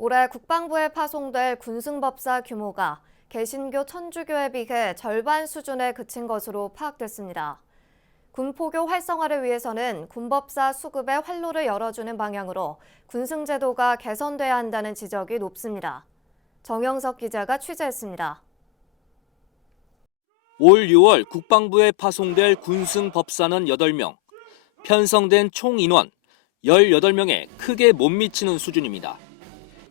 올해 국방부에 파송될 군승법사 규모가 개신교 천주교에 비해 절반 수준에 그친 것으로 파악됐습니다. 군포교 활성화를 위해서는 군법사 수급의 활로를 열어주는 방향으로 군승제도가 개선돼야 한다는 지적이 높습니다. 정영석 기자가 취재했습니다. 올 6월 국방부에 파송될 군승법사는 8명, 편성된 총 인원 18명에 크게 못 미치는 수준입니다.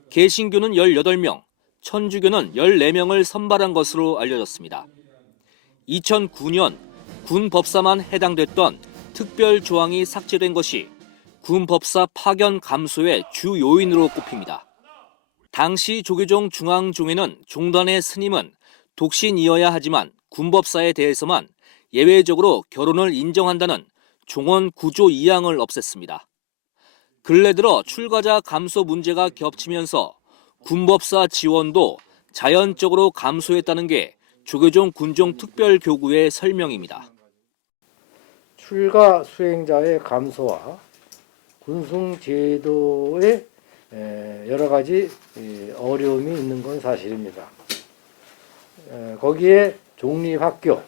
개신교는 18명, 천주교는 14명을 선발한 것으로 알려졌습니다. 2009년 군법사만 해당됐던 특별 조항이 삭제된 것이 군법사 파견 감소의 주 요인으로 꼽힙니다. 당시 조계종 중앙종회는 종단의 스님은 독신이어야 하지만 군법사에 대해서만 예외적으로 결혼을 인정한다는 종원 구조 2항을 없앴습니다. 근래 들어 출가자 감소 문제가 겹치면서 군법사 지원도 자연적으로 감소했다는 게 조계종 군종특별교구의 설명입니다. 출가 수행자의 감소와 군승제도의 여러 가지 어려움이 있는 건 사실입니다. 거기에 종립학교,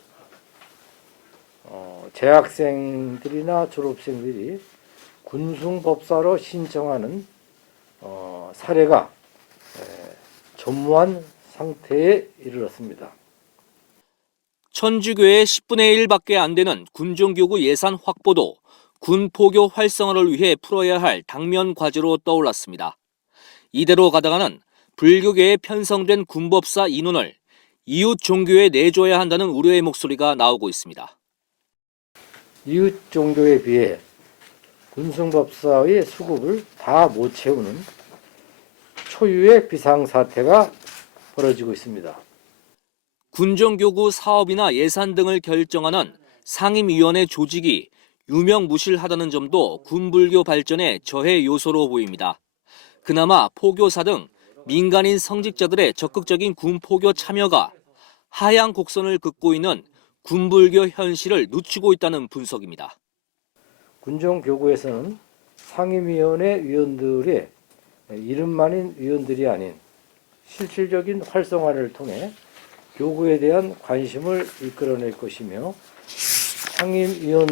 재학생들이나 졸업생들이 군승법사로 신청하는 사례가 전무한 상태에 이르렀습니다. 천주교의 10분의 1밖에 안 되는 군종교구 예산 확보도 군포교 활성화를 위해 풀어야 할 당면 과제로 떠올랐습니다. 이대로 가다가는 불교계에 편성된 군법사 인원을 이웃 종교에 내줘야 한다는 우려의 목소리가 나오고 있습니다. 이웃 종교에 비해 군승법사의 수급을 다 못 채우는 초유의 비상사태가 벌어지고 있습니다. 군정교구 사업이나 예산 등을 결정하는 상임위원회 조직이 유명무실하다는 점도 군불교 발전의 저해 요소로 보입니다. 그나마 포교사 등 민간인 성직자들의 적극적인 군포교 참여가 하향 곡선을 긋고 있는 군불교 현실을 늦추고 있다는 분석입니다. 군정교구에서는 상임위원회 위원들의 이름만인 위원들이 아닌 실질적인 활성화를 통해 교구에 대한 관심을 이끌어낼 것이며 상임위원들이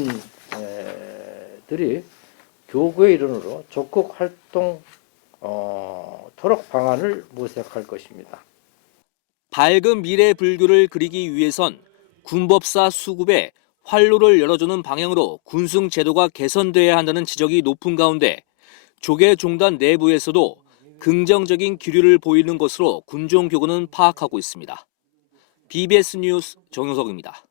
교구의 일원으로 적극 활동토록 방안을 모색할 것입니다. 밝은 미래 불교를 그리기 위해선 군법사 수급에 활로를 열어주는 방향으로 군승 제도가 개선돼야 한다는 지적이 높은 가운데 조계종단 내부에서도 긍정적인 기류를 보이는 것으로 군종교구는 파악하고 있습니다. BBS 뉴스 정영석입니다.